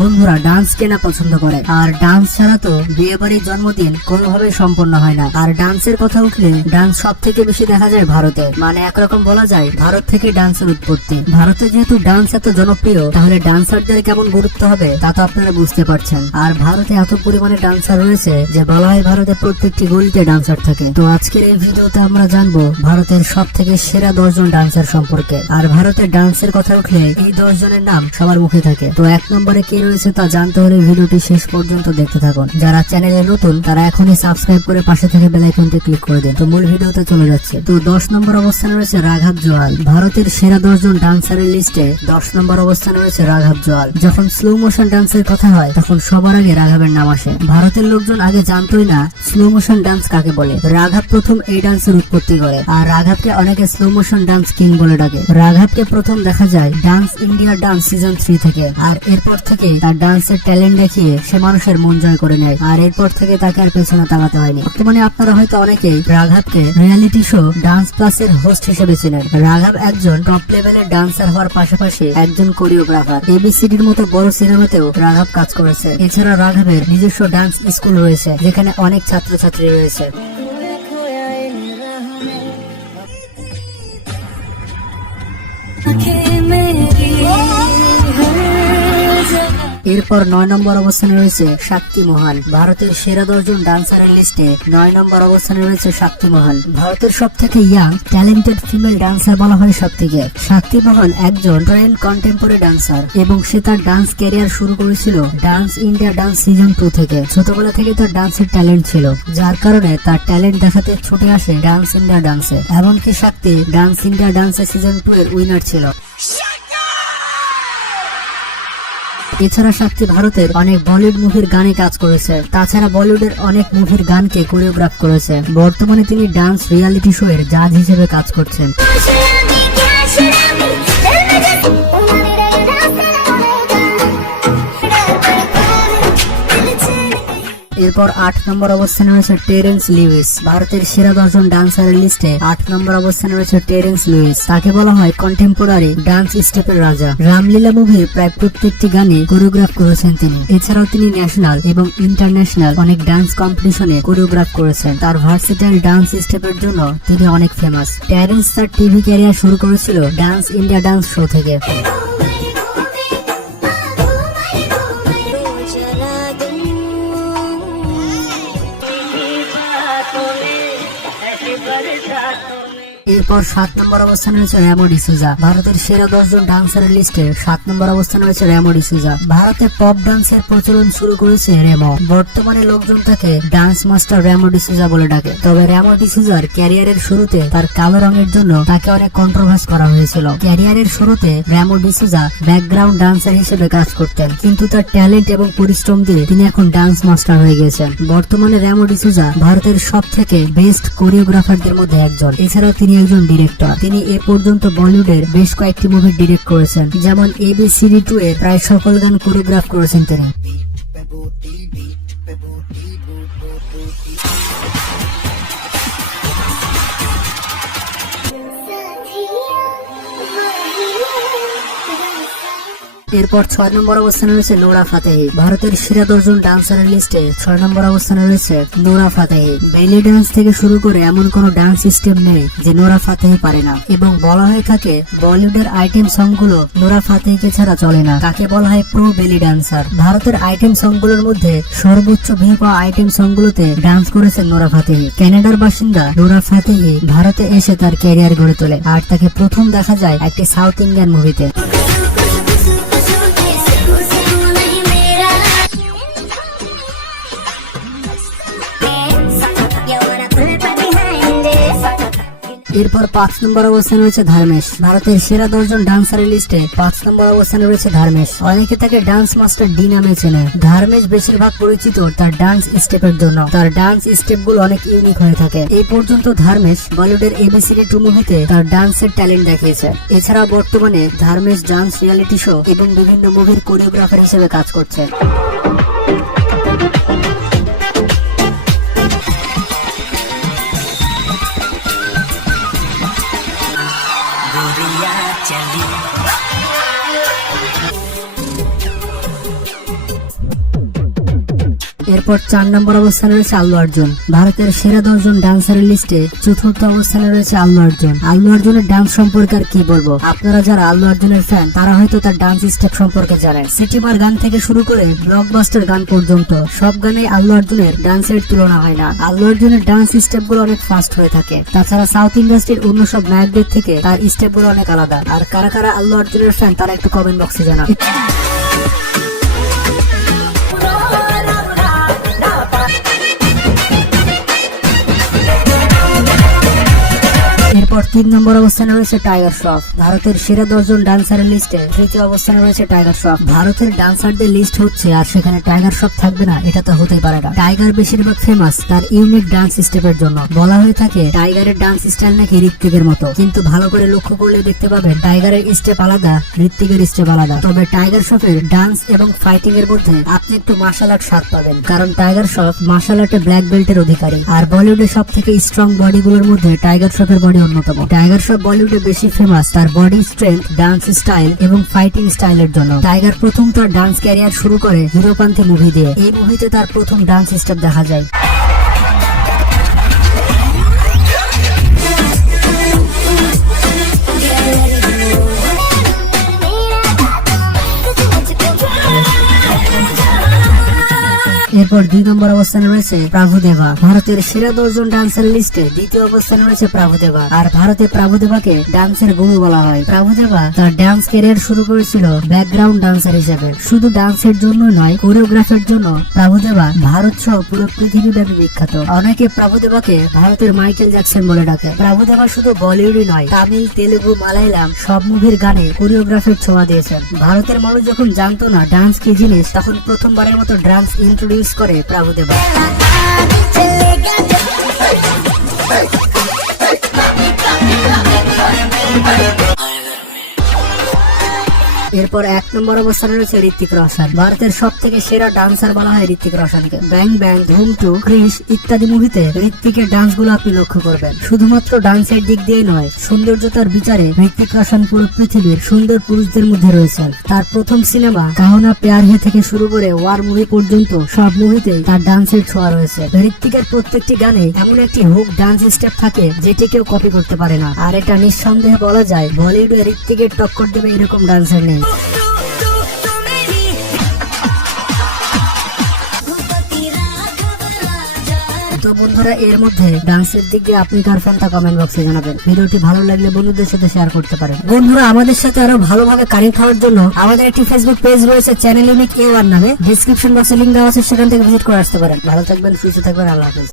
বন্ধুরা ডান্স কেনা পছন্দ করে, আর ডান্স ছাড়া তো বিয়ে বাড়ির জন্মদিন কোনোভাবে সম্পন্ন হয় না। আর ডান্সের কথা উঠলে ডান্স সব থেকে বেশি দেখা যায় ভারতে, মানে একরকম বলা যায় ভারত থেকে ডান্সের উৎপত্তি। ভারতে যেহেতু ডান্স এত জনপ্রিয়, তাহলে ডান্সারদের কেমন গুরুত্ব হবে তা তো আপনারা বুঝতে পারছেন। আর ভারতে এত পরিমাণে ডান্সার রয়েছে যে বলা হয় ভারতে প্রত্যেকটি গলিতে ডান্সার থাকে। তো আজকের এই ভিডিওতে আমরা জানবো ভারতের সব থেকে সেরা 10 জন ডান্সার সম্পর্কে। আর ভারতের ডান্সের কথা উঠলে এই 10 জনের নাম সবার মুখে থাকে। তো 1 নম্বরে কে রয়েছে তা জানতে হলে ভিডিওটি শেষ পর্যন্ত দেখতে থাকুন। যারা চ্যানেলে নতুন তারা এখনই সাবস্ক্রাইব করে পাশে থেকে বেল আইকনটি ক্লিক করে দিন। তো মূল ভিডিওতে চলে যাচ্ছে। তো 10 নম্বর অবস্থানে রয়েছে রাঘব জোয়াল। ভারতের সেরা 10 জন ডান্সারের লিস্টে 10 নম্বর অবস্থানে রয়েছে রাঘব জোয়াল। যখন স্লো মোশন ডান্সের কথা হয় তখন সবার আগে রাঘবের নাম আসে। ভারতের লোকজন আগে জানতোই না স্লো মোশন ডান্স কাকে বলে। রাঘব প্রথম এই ডান্সের উৎপত্তি করে, আর রাঘবকে অনেকে স্লো মোশন ডান্স কিং বলে ডাকে। রাঘবকে প্রথম দেখা যায় ডান্স ইন্ডিয়া ডান্স সিজন 3 থেকে, আর এরপর থেকে তার ডান্সের ট্যালেন্ট দেখিয়ে সে মানুষের মন জয় করে নেয়। আর এরপর থেকে তাকে আর পেছনে তাকাতে হয়নি। বর্তমানে আপনারা হয়তো অনেকেই রাঘবকে রিয়েলিটি শো ডান্স প্লাসের হোস্ট হিসেবে চেনেন। রাঘব একজন টপ লেভেলের ডান্সার হওয়ার পাশাপাশি একজন কোরিওগ্রাফার। এবিসিডির মতো বড় সিনেমাতেও রাঘব কাজ করেছে। এছাড়া রাঘবের নিজস্ব ডান্স স্কুল রয়েছে, যেখানে অনেক ছাত্রছাত্রী রয়েছে। এরপর 9 নম্বর অবস্থানে রয়েছে শাক্তি মোহন। ভারতের সেরা 10 জন ডান্সারের লিস্টে 9 নম্বর অবস্থানে রয়েছে শাক্তি মোহন। ভারতের সব থেকে ইয়াং ট্যালেন্টেড ফিমেল ডান্সার বলা হয় শাক্তিকে। শাক্তি মোহন একজন ট্রেন্ড কন্টেম্পোরারি ডান্সার এবং সে তার ডান্স ক্যারিয়ার শুরু করেছিল ডান্স ইন্ডিয়া ডান্স সিজন 2 থেকে। ছোটবেলা থেকে তার ডান্সের ট্যালেন্ট ছিল, যার কারণে তার ট্যালেন্ট দেখাতে ছুটে আসে ডান্স ইন্ডিয়া ডান্সে। এমনকি শাক্তি ডান্স ইন্ডিয়া ডান্সে সিজন 2 এর উইনার ছিল। এছাড়া শাক্তি ভারতের অনেক বলিউড মুভির গানে কাজ করেছে। তাছাড়া বলিউডের অনেক মুভির গানকে কোরিওগ্রাফ করেছে। বর্তমানে তিনি ডান্স রিয়েলিটি শো এর জাজ হিসেবে কাজ করছেন। এরপর 8 নম্বর অবস্থানে রয়েছে টেরেন্স লুইস। ভারতের সেরা 10 জন ডান্সারের লিস্টে 8 নম্বর অবস্থানে রয়েছে টেরেন্স লুইস। তাকে বলা হয় কন্টেম্পোরারি ডান্স স্টেপের রাজা। রামলীলা মুভির প্রায় প্রত্যেকটি গানে কোরিওগ্রাফ করেছেন তিনি। এছাড়াও তিনি ন্যাশনাল এবং ইন্টারন্যাশনাল অনেক ডান্স কম্পিটিশনে কোরিওগ্রাফ করেছেন। তার ভার্সেটাইল ডান্স স্টেপের জন্য তিনি অনেক ফেমাস। টেরেন্স তার টিভি ক্যারিয়ার শুরু করেছিল ডান্স ইন্ডিয়া ডান্স শো থেকে। এরপর 7 নম্বর অবস্থানে রয়েছে রেমো ডিসুজা। ভারতের সেরা 10 জন ডান্সারের লিস্টে 7 নম্বর অবস্থানে রয়েছে রেমো ডিসুজা। ভারতে পপ ডান্সের প্রচলন শুরু করেছে রেমো। বর্তমানে লোকজন তাকে ডান্স মাস্টার রেমো ডিসুজা বলে ডাকে। তবে রেমো ডিসুজার ক্যারিয়ারের শুরুতে তার কালো রঙের জন্য তাকে অনেক কন্ট্রোভার্স করা হয়েছিল। ক্যারিয়ারের শুরুতে রেমো ডিসুজা ব্যাকগ্রাউন্ড ডান্সার হিসেবে কাজ করতেন, কিন্তু তার ট্যালেন্ট এবং পরিশ্রম দিয়ে তিনি এখন ডান্স মাস্টার হয়ে গেছেন। বর্তমানে রেমো ডিসুজা ভারতের সব থেকে বেস্ট কোরিওগ্রাফারদের মধ্যে একজন। এছাড়াও তিনি একজন ডিরেক্টর। তিনি এ পর্যন্ত বলিউডের বেশ কয়েকটি মুভি ডিরেক্ট করেছেন, যেমন এবিসিডি 2 এর প্রায় সকল গান কোরিওগ্রাফ করেছেন তিনি। এরপর 6 নম্বর অবস্থানে রয়েছে নোরা ফাতেহি। ভারতের সেরা 10 জন ডান্সারের লিস্টে 6 নম্বর অবস্থানে রয়েছে নোরা ফাতেহি। বেলি ডান্স থেকে শুরু করে এমন কোন ডান্স স্টেপ নেই যে নোরা ফাতেহি পারে না, এবং বলা হয়ে থাকে বলিউডের আইটেম সংগুলো নোরা ফাতেহিকে ছাড়া চলে না। তাকে বলা হয় প্রো বেলি ডান্সার। ভারতের আইটেম সংগুলোর মধ্যে সর্বোচ্চ ভিউ পাওয়া আইটেম সংগুলোতে ডান্স করেছেন নোরা ফাতেহি। কানাডার বাসিন্দা নোরা ফাতেহি ভারতে এসে তার ক্যারিয়ার গড়ে তোলে, আর তাকে প্রথম দেখা যায় একটি সাউথ ইন্ডিয়ান মুভিতে। এরপর 5 নম্বর অবস্থানে রয়েছে ধর্মেশ। ভারতের সেরা 10 জন ডান্সারের লিস্টে 5 নম্বর অবস্থানে রয়েছে ধর্মেশ। অনেকে তাকে ডান্স মাস্টার ডি নামে চেনে। ধর্মেশ বেশিরভাগ পরিচিত তার ডান্স স্টেপের জন্য। তার ডান্স স্টেপগুলো অনেক ইউনিক হয়ে থাকে। এই পর্যন্ত ধর্মেশ বলিউডের এবিসিডি 2 মুভিতে তার ডান্সের ট্যালেন্ট দেখিয়েছে। এছাড়া বর্তমানে ধর্মেশ ডান্স রিয়েলিটি শো এবং বিভিন্ন মুভির কোরিওগ্রাফার হিসেবে কাজ করছে। এরপর 4 নম্বর অবস্থানে রয়েছে আল্লু অর্জুন। ভারতের সেরা 10 জন ডান্সারের লিস্টে চতুর্থ অবস্থানে রয়েছে আল্লু অর্জুন। আল্লু অর্জুনের ডান্স সম্পর্কে আর কি বলবো, আপনারা যারা আল্লু অর্জুনের ফ্যান তারা হয়তো তার ডান্স স্টেপ সম্পর্কে জানেন। সিটিমার গান থেকে শুরু করে ব্লকবাস্টার গান পর্যন্ত সব গানে আল্লু অর্জুনের ডান্সের তুলনা হয় না। আল্লু অর্জুনের ডান্স স্টেপ গুলো অনেক ফাস্ট হয়ে থাকে। তাছাড়া সাউথ ইন্ডাস্ট্রির অন্য সব নায়কদের থেকে তার স্টেপ গুলো অনেক আলাদা। আর কারা কারা আল্লু অর্জুনের ফ্যান তারা একটু কমেন্ট বক্সে জানান। এরপর 3 নম্বর অবস্থানে রয়েছে টাইগার শ্রফ। ভারতের সেরা 10 জন ডান্সারের লিস্টে তৃতীয় অবস্থানে রয়েছে টাইগার শ্রফ। ভারতের ডান্সারদের লিস্ট হচ্ছে আর সেখানে টাইগার শ্রফ থাকবে না, এটা তো হতেই পারে না। টাইগার বেশিরভাগ ফেমাস তার ইউনিক ডান্স স্টেপের জন্য। বলা হয়ে থাকে টাইগারের ডান্স স্টাইল নাকি ঋত্বিকের মতো, কিন্তু ভালো করে লক্ষ্য করলে দেখতে পাবেন টাইগারের স্টেপ আলাদা, ঋত্বিকের স্টেপ আলাদা। তবে টাইগার শ্রফের ডান্স এবং ফাইটিং এর মধ্যে আপনি একটু মার্শাল আর্ট স্বাদ পাবেন, কারণ টাইগার শ্রফ মার্শাল আর্টে ব্ল্যাক বেল্টের অধিকারী। আর বলিউডের সব থেকে স্ট্রং বডি গুলোর মধ্যে টাইগার শ্রফের বডি অন্যতম। টাইগার শ্রফ বলিউডে বেশি ফেমাস তার বডি স্ট্রেংথ, ডান্স স্টাইল এবং ফাইটিং স্টাইলের জন্য। টাইগার প্রথম তার ডান্স ক্যারিয়ার শুরু করে হিরোপান্থী মুভি দিয়ে। এই মুভিতে তার প্রথম ডান্স স্টেপ দেখা যায়। এরপর 2 নম্বর অবস্থানে রয়েছে প্রভুদেবা। ভারতের সেরা 10 জন ডান্সার লিস্টে দ্বিতীয় অবস্থানে রয়েছে প্রভুদেবা। আর ভারতে প্রভুদেবাকে ডান্সের গুরু বলা হয়। প্রভুদেবা তার ডান্স ক্যারিয়ার শুরু করেছিল ব্যাকগ্রাউন্ড ডান্সার হিসেবে। শুধু ডান্সের জন্য নয়, কোরিওগ্রাফির জন্য প্রভুদেবা ভারত সহ পুরো পৃথিবীব্যাপী বিখ্যাত। অনেকে প্রভুদেবাকে ভারতের মাইকেল জ্যাকসন বলে ডাকে। প্রভুদেবা শুধু বলিউডই নয়, তামিল, তেলেগু, মালায়ালাম সব মুভির গানে কোরিওগ্রাফির ছোঁয়া দিয়েছেন। ভারতের মানুষ যখন জানতো না ডান্স কি জিনিস, তখন প্রথমবারের মতো ডান্স ইন্ট্রোডিউস করে প্রভুদেবা। এরপর 1 নম্বর অবস্থানে রয়েছে ঋত্বিক রোশন। ভারতের সব থেকে সেরা ডান্সার বলা হয় ঋত্বিক রোশনকে। ব্যাং ব্যাং, ধুম 2, ক্রিশ ইত্যাদি মুভিতে ঋত্বিকের ডান্স গুলো আপনি লক্ষ্য করবেন। শুধুমাত্র ডান্সের দিক দিয়ে নয়, সৌন্দর্যতার বিচারে ঋত্বিক রোশন পুরো পৃথিবীর সুন্দর পুরুষদের মধ্যে রয়েছেন। তার প্রথম সিনেমা কাহনা প্যার হে থেকে শুরু করে ওয়ার মুভি পর্যন্ত সব মুভিতেই তার ডান্সের ছোঁয়া রয়েছে। ঋত্বিকের প্রত্যেকটি গানে এমন একটি হুক ডান্স স্টেপ থাকে যেটি কেউ কপি করতে পারে না। আর এটা নিঃসন্দেহে বলা যায় বলিউডে ঋত্বিকের টক্কর দেবে এরকম ডান্সার নেই। তো বন্ধুরা, এর মধ্যে ডান্সের দিক দিয়ে আপনি কার ফ্যান তা কমেন্ট বক্সে জানাবেন। ভিডিওটি ভালো লাগলে বন্ধুদের সাথে শেয়ার করতে পারেন। বন্ধুরা, আমাদের সাথে আরো ভালোভাবে কানেক্ট হওয়ার জন্য আমাদের একটি ফেসবুক পেজ রয়েছে চ্যানেল ইউনিক A1 নামে। ডেসক্রিপশন বক্সে লিংক দেওয়া আছে, সেখান থেকে ভিজিট করে আসতে পারেন। ভালো থাকবেন, সুস্থ থাকবেন, আল্লাহ হাফেজ।